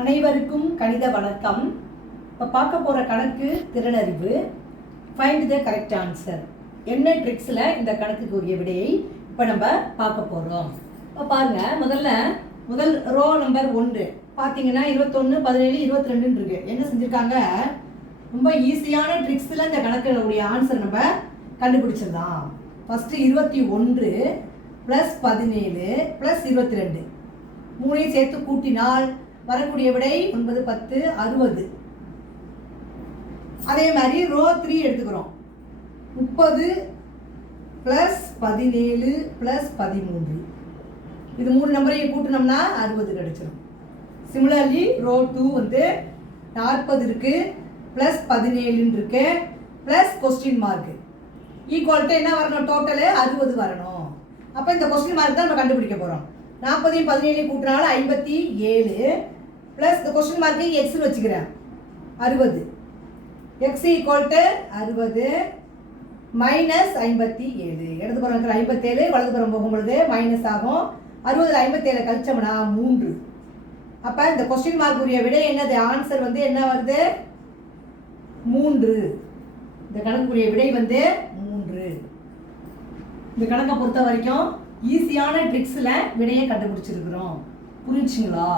அனைவருக்கும் கணித வணக்கம். இப்போ பார்க்க போகிற கணக்கு திறனறிவு. Find the correct answer. என்ன ட்ரிக்ஸில் இந்த கணக்குக்கு உரிய விடையை இப்போ நம்ம பார்க்க போகிறோம். இப்போ பாருங்கள், முதல் ரோ நம்பர் 1 பார்த்தீங்கன்னா 21, 17, 22 இருக்கு. என்ன செஞ்சுருக்காங்க? ரொம்ப ஈஸியான ட்ரிக்ஸில் இந்த கணக்குடைய ஆன்சர் நம்ம கண்டுபிடிச்சிடலாம். ஃபஸ்ட்டு 21 + 17 + 22 மூணையும் சேர்த்து கூட்டினால் வரக்கூடிய விடை 9, 10, 60. அதே மாதிரி ரோ 3 எடுத்துக்கிறோம். 30 + 17 + 13 இது 3 நம்பரையும் கூட்டினோம்னா 60 கிடைச்சிடும். சிமிலர்லி ரோ 2 வந்து 40 இருக்கு + 17 இருக்கு + கொஸ்டின் மார்க் ஈக்குவல் டு என்ன வரணும்? டோட்டலு 60 வரணும். அப்போ இந்த கொஸ்டின் மார்க் தான் நம்ம கண்டுபிடிக்க போகிறோம். 40 17 கூட்டினாலும் 57 ப்ளஸ் இந்த கொஸ்டின் மார்க்கு எக்ஸ்னு வச்சுக்கிறேன் 60. X equal to 60 minus 57. இடது புறம் இருக்கிற 57 வலது புறம் போகும்பொழுது மைனஸ் ஆகும். 60 57 கழிச்சோம்னா 3. அப்போ இந்த கொஸ்டின் மார்க் உரிய விடை என்னது? ஆன்சர் வந்து என்ன வருது? 3. இந்த கணக்குரிய விடை வந்து 3. இந்த கணக்கை பொறுத்த வரைக்கும் ஈஸியான ட்ரிக்ஸில் விடையை கண்டுபிடிச்சிருக்கிறோம். புரிஞ்சுங்களா?